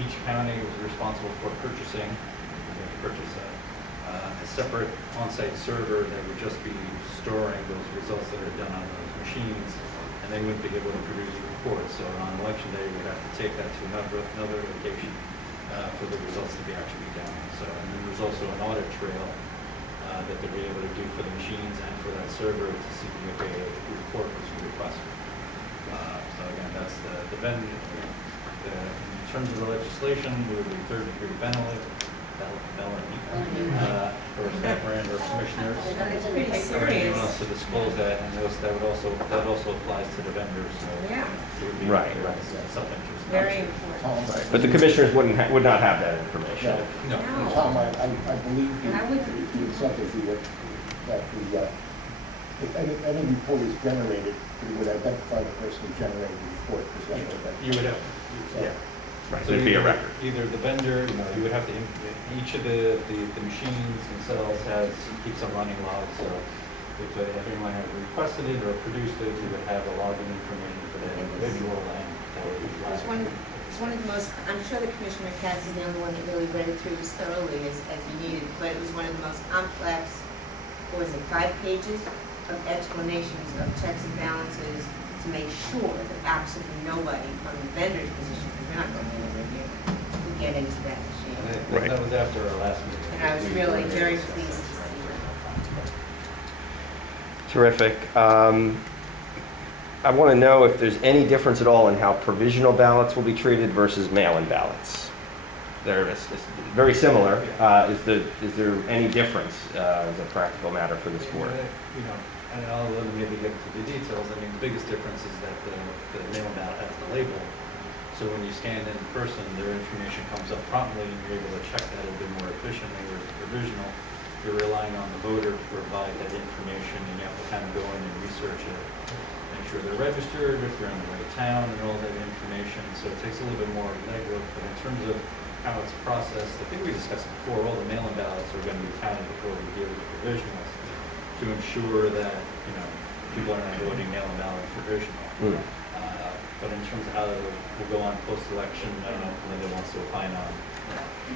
each county was responsible for purchasing, we had to purchase a separate on-site server that would just be storing those results that are done on those machines, and they wouldn't be able to produce a report. So on election day, we'd have to take that to another location for the results to be actually done. So, and then there's also an audit trail that they'll be able to do for the machines and for that server to see if a report was requested. So again, that's the vendor. In terms of the legislation, there would be third-degree felony for staff and or commissioners. It's pretty Or anyone serious. else to disclose that, and that also applies to the vendors. So Yeah, it would be Right. self-interest. very important. Tom, But the commissioners would not have that information. no. No. Tom, I believe And I would- the incentive here, that if any report is generated, we would identify the person who generated the report. because that's what that- You would have, yeah. Right, So there'd be a either- record. Either the vendor, you would have to, each of the machines themselves keeps a running log, so if anyone had requested it or produced it, we would have a login information for that individual, and that would be flagged. It's one of the most, I'm sure that Commissioner Katz is the only one that really read it through as thoroughly as he needed, but it was one of the most complex, what was it, 5 pages of explanations of checks and balances to make sure that absolutely nobody from the vendor's position, because we're not going anywhere here, would get into that machine. Right. That was after our last meeting. And I was really very pleased to see that. Terrific. I want to know if there's any difference at all in how provisional ballots will be treated versus mail-in ballots. It's very similar. Is there any difference as a practical matter for this board? And I'll let them maybe get into the details. I mean, the biggest difference is that the mail ballot has the label. So when you scan in person, their information comes up promptly, and you're able to check that a bit more efficiently. Whereas provisional, you're relying on the voter to provide that information, and you have to kind of go in and research it, make sure they're registered, if they're in the right town, and all that information. So it takes a little bit more legwork. But in terms of how it's processed, I think we discussed before, all the mail-in ballots are going to be counted before we deal with the provisionals to ensure that, people are not voting mail-in ballot provisional. But in terms of how it will go on post-election, I don't know if Linda wants to opine on.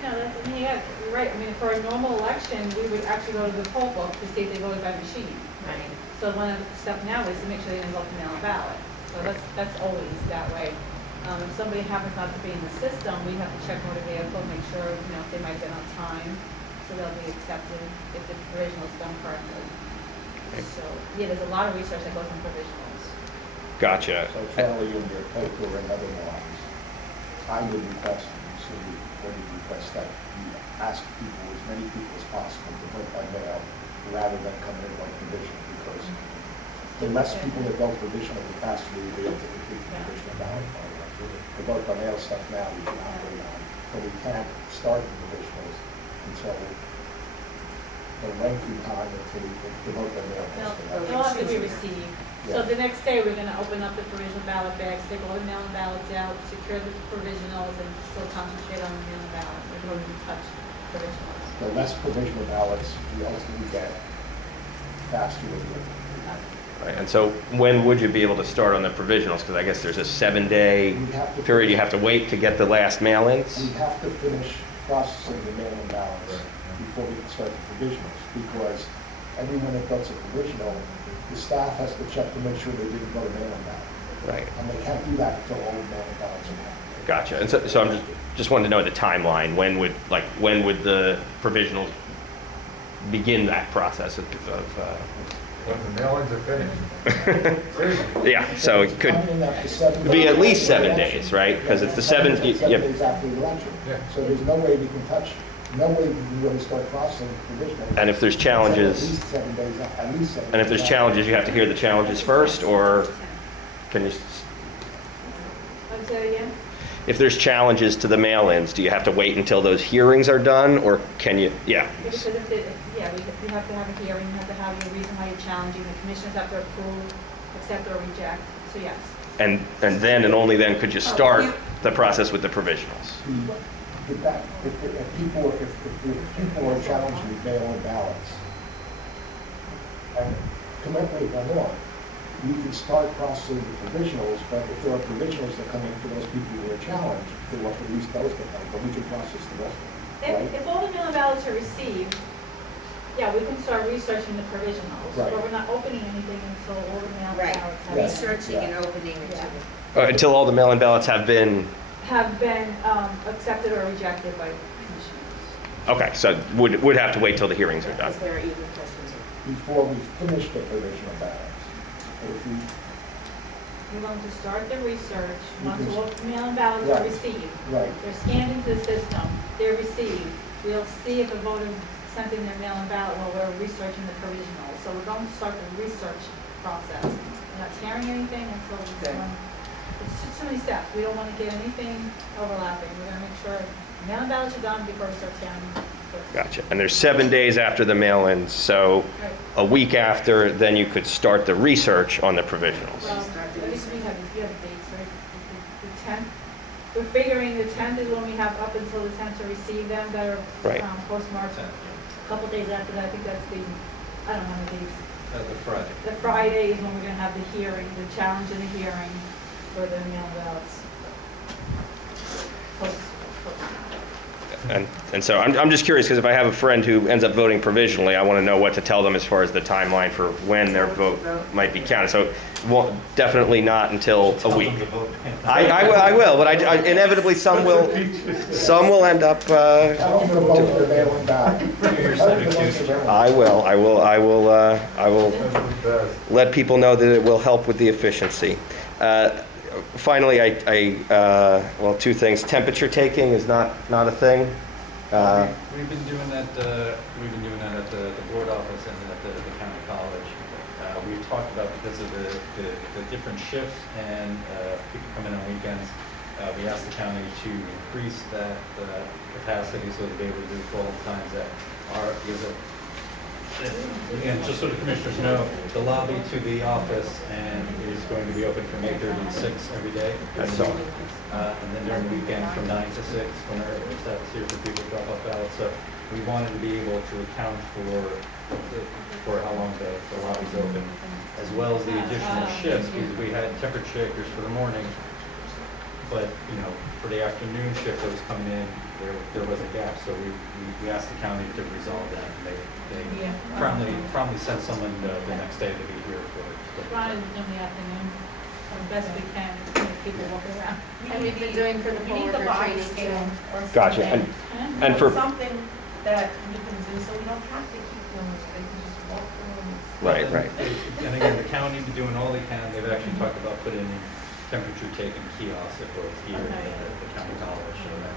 No, yeah, you're right. I mean, for a normal election, we would actually go to the poll book to see if they voted by machine. Right. So one of the steps now is to make sure they didn't vote the mail ballot. So that's always that way. If somebody happens not to be in the system, we have to check motor vehicle, make sure, if they might get on time, so they'll be accepted if the provisional is done correctly. So, yeah, there's a lot of research that goes in provisionals. Gotcha. So Charlie, in your paper and other ones, I would request, so what you request that you ask people, as many people as possible, to vote by mail rather than come in by provisional, because the less people that vote provisional, the faster we will be able to complete the provisional ballot. The vote by mail stuff now we can operate on, but we can't start the provisionals until the lengthy time until the vote by mail. They'll has to they'll have to be received. So Yeah. the next day, we're gonna open up the provisional ballot bags, take all the mail-in ballots out, secure the provisionals, and still concentrate on the mail-in ballots. We don't even touch provisionals. The less provisional ballots we ultimately get, faster we'll be able to. Right, and so when would you be able to start on the provisionals? Because I guess there's a 7-day We have to- period you have to wait to get the last mail-ins? We have to finish processing the mail-in ballots before we can start the provisionals, because everyone that votes a provisional, the staff has to check to make sure they didn't vote a mail-in ballot. Right, And they can't do that until all the mail-in ballots are counted. gotcha. And so I'm just wanted to know the timeline. When would the provisionals begin that process of When the mail-ins are finished. yeah, so it could Coming up to 7 be at days least after 7 election. days, right? Because it's the 7th, 7 days after the election. Yeah. So there's no way we can touch, no way we can really start processing the provisionals. and if there's challenges, At least 7 days, at least 7 days. and if there's after. challenges, you have to hear the challenges first, or can you? I'll say it again. if there's challenges to the mail-ins, do you have to wait until those hearings are done, or can you, yeah? Because yeah, we have to have a hearing, we have to have a reason why you're challenging, the commissioners have to approve, accept or reject, so yes. And then, and only then, could you start the process with the provisionals? If people are challenging mail-in ballots, and correct me if I'm wrong, you can start processing the provisionals, but if there are provisionals that come in for those people who are challenged, they want to release those to come, but we can process the rest of them, right? If all the mail-in ballots are received, yeah, we can start researching the provisionals, Right. but we're not opening anything until all the mail-in Right, ballots have researching and opening it Yeah. to. Until all the mail-in ballots have been, been accepted or rejected by commissioners. okay, so would have to wait till the hearings are done. Is there even questions? Before we finish the provisional ballots. But if we, We're going to start the research, once Because- all the mail-in ballots are Right. received. right, They're scanned into the system, they're received. We'll see if a voter sent in their mail-in ballot while we're researching the provisional. So we're going to start the research process. We're not tearing anything until it's Good. done. It's just too many steps. We don't want to get anything overlapping. We're going to make sure mail-in ballots are done before we start tearing them. Gotcha. And there's 7 days after the mail-ins, so Right. a week after, then you could start the research on the provisionals. Well, at least we have dates, right? The 10th, we're figuring the 10th is when we have up until the 10th to receive them that are Right. postmarked. A couple days after that, I think that's the, I don't know the dates. The Friday. The Friday is when we're gonna have the hearing, the challenge and the hearing for the mail ballots. Post- And so I'm just curious, because if I have a friend who ends up voting provisionally, I want to know what to tell them as far as the timeline for when their vote might be counted. So definitely not until a week. I will, but I inevitably some will end up, tell them to vote their mail-in ballot. I will let people know that it will help with the efficiency. Finally, well, 2 things. Temperature taking is not a thing. We've been doing that at the board office and at the county college. We've talked about, because of the different shifts and people come in on weekends, we asked the county to increase that capacity so that they would do full times that are, because again, just so the commissioners know, the lobby to the office and is going to be open from 8:30 to 6 every day. I saw. And then during the weekend from 9 to 6, when our staff's here for people to drop off ballots. So we wanted to be able to account for how long the lobby's open, as well as the additional shifts, because we had temperature checkers for the morning, but, for the afternoon shift that was coming in, there was a gap, so we asked the county to resolve that, and they promptly sent someone the next day to be here for it. Ron is in the afternoon, as best we can, to make people walk around. And we've been doing for the poll worker training too. Gotcha. And for, Something that you can do, so we don't have to keep doing this, they can just walk through and. right. And again, the county doing all they can, they've actually talked about putting in temperature taking kiosks at both here and at the county college, so that,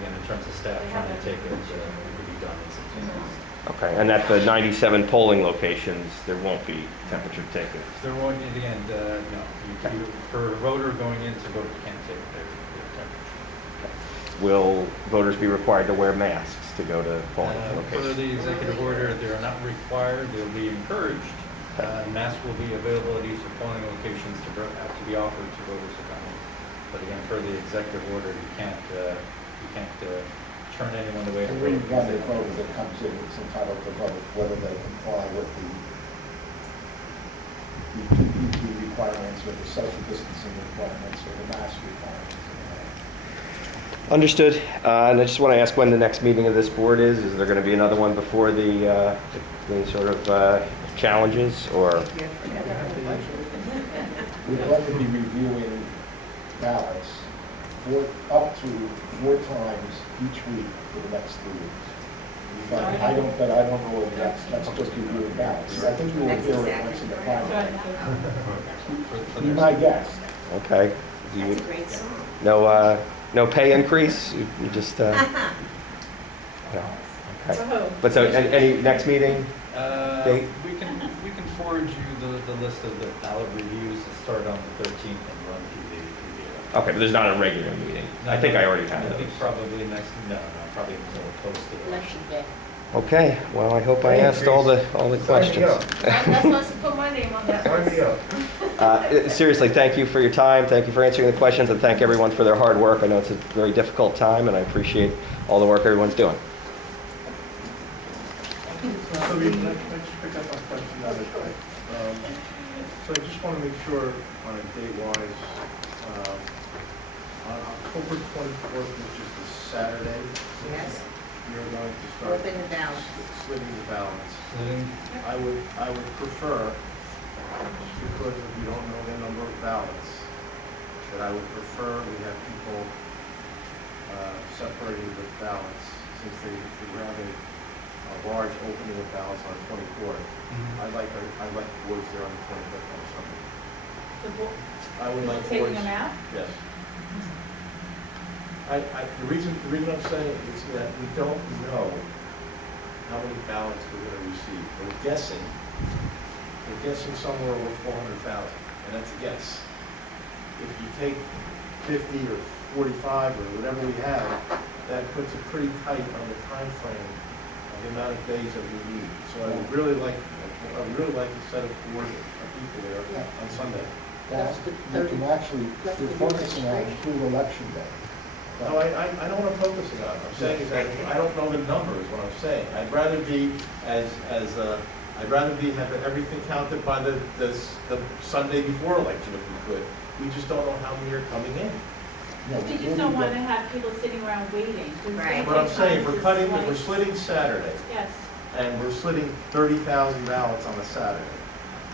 again, in terms of staff trying to take it, it could be done in 6 minutes. Okay, and at the 97 polling locations, there won't be temperature taken. There won't, again, no, for a voter going in to vote, you can't take their temperature. Will voters be required to wear masks to go to polling Per locations? the executive order, they are not required, they'll be encouraged. Masks will be available at each of the polling locations to be offered to voters who come in. But again, per the executive order, you can't turn anyone away from Every voting. one of the voter that comes in is entitled to vote, whether they comply with the PPP requirements or the social distancing requirements or the mask requirements. Understood. And I just want to ask when the next meeting of this board is. Is there going to be another one before the sort of challenges, or? We're going to be reviewing ballots up to 4 times each week for the next 3 weeks. But I don't know if that's just reviewing ballots. I think you will hear it once in the primary. Be my guest. Okay. Do That's you, a great song. no pay increase? You just, no. Okay. But so, any next meeting? Date? We can forward you the list of the ballot reviews that start on the 13th and run through the 11th. Okay, but there's not a regular meeting. I think I already had I think those. probably probably until close to it. Election day. Okay, well, I hope I asked all the Sign me questions. up. That's supposed to put my name on that Sign list. me up. Seriously, thank you for your time, thank you for answering the questions, and thank everyone for their hard work. I know it's a very difficult time, and I appreciate all the work everyone's doing. So we, can I just pick up on question number three? So I just want to make sure on a date-wise, on October 24th, which is the Saturday, Yes, you're going to start open the ballot. slitting the ballots. Sitting, I would prefer, just because we don't know the number of ballots, that I would prefer we have people separated with ballots, since they have a large opening of ballots on the 24th. I'd like the boards there on the 25th on Sunday. The bo- I would like Taking boards. them out? Yes. The reason I'm saying is that we don't know how many ballots we're gonna receive. We're guessing somewhere over 400,000, and that's a guess. If you take 50 or 45 or whatever we have, that puts it pretty tight on the time frame of the amount of days that we need. So I would really like to set up board of people there on Sunday. That, you can actually, you're focusing on through election day. No, I don't want to focus on it. I'm saying is that I don't know the number is what I'm saying. I'd rather be I'd rather have everything counted by the Sunday before election if we could. We just don't know how many are coming in. No, We just don't want to have people sitting around waiting. So it's Right. gonna But I'm take saying, time we're to cutting, we're slice. slitting Saturday, Yes. and we're slitting 30,000 ballots on a Saturday.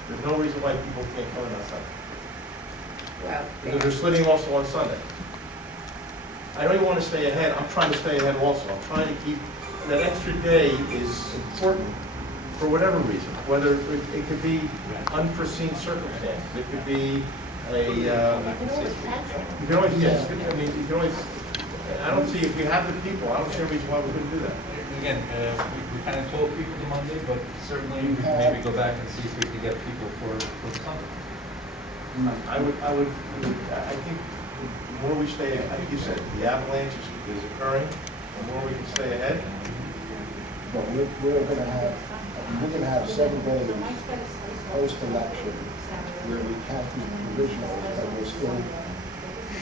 There's no reason why people can't come in on Sunday. Well, Because they're slitting also on Sunday. I don't even want to stay ahead, I'm trying to stay ahead also. I'm trying to keep, that extra day is important for whatever reason. Whether it could be unforeseen circumstances, it could be You can always cancel. you can always, yes, I mean, you can always, I don't see, if you have the people, I don't see a reason why we couldn't do that. again, we kind of told people the Monday, but certainly we can maybe go back and see if we can get people for Sunday. I think the more we stay, like you said, the avalanche is occurring, the more we can stay ahead. But we're gonna have 7 days post-election where we count the provisionals, and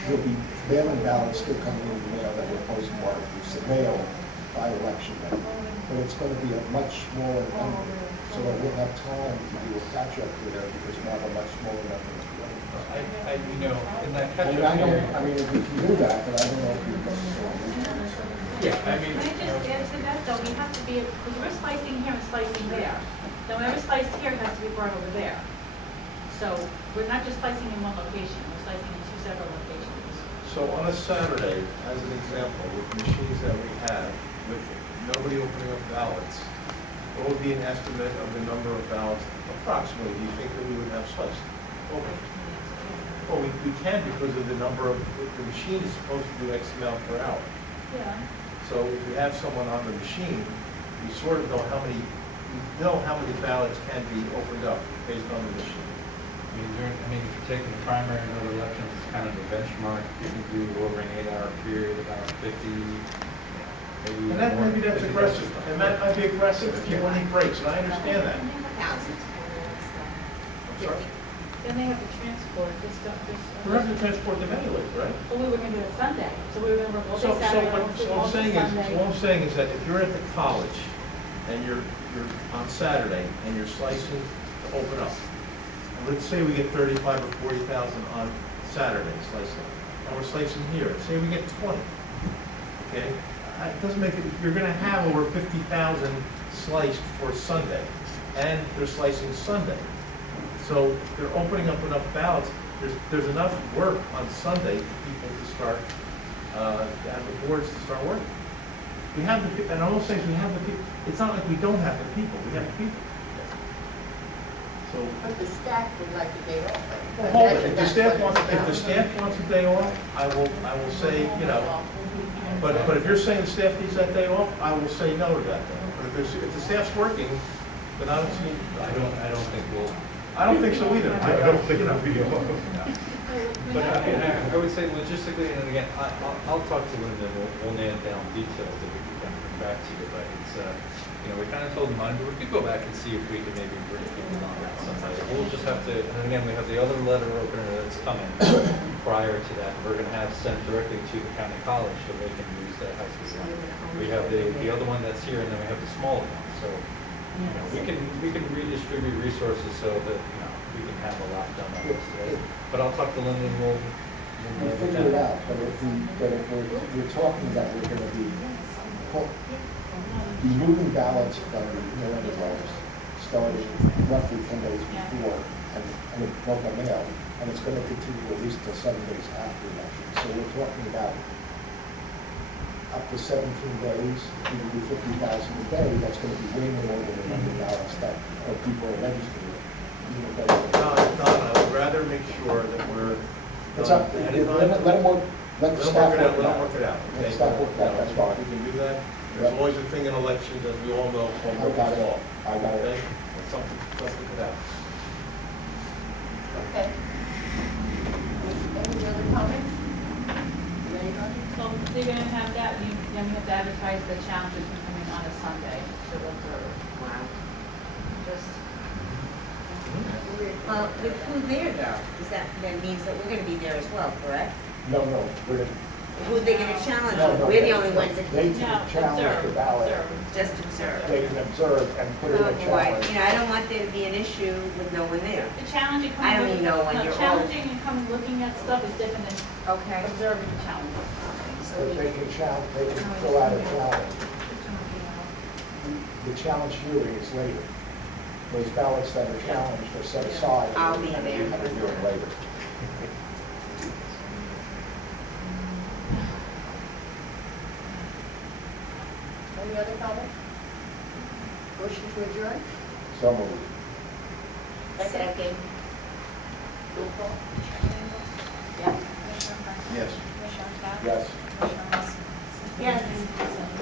there'll be mail-in ballots still coming in the mail that were postmarked, it's the mail by election day. But it's gonna be a much smaller number, so that we'll have time to do a catch-up there, because we'll have a much smaller number of voting. In that I mean, I mean, if we can do that, but I don't know if we can. Yeah, I mean, Can I just add to that, though, we have to be, because we're slicing here and slicing there. Then whatever sliced here has to be brought over there. So we're not just slicing in one location, we're slicing in 2 separate locations. So on a Saturday, as an example, with machines that we have, with nobody opening up ballots, what would be an estimate of the number of ballots approximately do you think that we would have sliced? Open? Well, we can because of the number of, the machine is supposed to do X amount per hour. Yeah. So if we have someone on the machine, we sort of know how many ballots can be opened up based on the machine. if you're taking the primary and other elections, it's kind of a benchmark. You can do over an 8-hour period, about 50, maybe And that, more. maybe that's 50 aggressive, and that might be aggressive if you want any breaks, and I understand that. thousands. I'm sorry. Then they have to transport this stuff, We're having to transport them anyway, right? Well, we were gonna do it Sunday, so we were gonna work all So day Saturday, what I'm saying is that if you're at the college and you're on Saturday and you're slicing to open up, and let's say we get 35 or 40,000 on Saturday slicing, and we're slicing here, say we get 20, okay? It doesn't make it, you're gonna have over 50,000 sliced for Sunday, and they're slicing Sunday. So they're opening up enough ballots, there's enough work on Sunday for people to start, to have the boards to start working. We have the, and all I'm saying is we have the people, it's not like we don't have the people, we have the people. So, But the staff would like a day off. well, hold it, if the staff wants a day off, I will say, but if you're saying the staff needs that day off, I will say no to that day. But if the staff's working, then I don't see. I don't think we'll I don't think so either. I don't think, you know. But I mean, I would say logistically, and again, I'll talk to Linda, and we'll nail down details that we can kind of come back to you, but it's, you know, we kind of told them, we could go back and see if we could maybe bring people on that Sunday. We'll just have to, and again, we have the other letter opener that's coming prior to that, we're gonna have sent directly to the county college so they can use that high school line. We have the other one that's here, and then we have the smaller one, so, you know, we can redistribute resources so that, you know, we can have a lot done on this today. But I'll talk to Linda and we'll We'll figure it out, but if we're talking that we're gonna be moving ballots from the Miranda rolls, starting roughly 10 days before, and it's local mail, and it's gonna continue at least till 7 days after election. So we're talking about up to 17 days, if we do 50,000 a day, that's gonna be way more than the number of ballots that people are registered. Don, I would rather make sure that we're It's done up, ahead let of time. them work, let the staff work it Let them out. work it out. Let the okay? staff work it out, that's fine. We can do that. Yep. There's always a thing in elections, as we all know, called I got it. law. I got it. Okay? That's something to that. Okay. Any other comments? Anybody? So they're gonna have that, then we have to advertise the challenges from coming on a Sunday to observe. Wow. Just, Well, with who there though, that means that we're gonna be there as well, correct? No, we're gonna. Who they gonna challenge? No, We're the only ones that They can can No, challenge the observe, ballot. observe. just observe. They can observe and put in Oh a boy, challenge. you know, I don't want there to be an issue with no one there. the challenging I don't even know when no, you're challenging and coming looking at stuff is different than Okay. observing the challenge. So But we they can challenge, they can fill out a challenge. The challenge hearing is later. Those ballots that are challenged are set aside. I'll be and there. we have a hearing later. Any other comments? Motion to adjourn? So moved. Second. Roll call? Yeah. Yes. Commissioner Cast? Yes. Commissioner Muscat? Yes.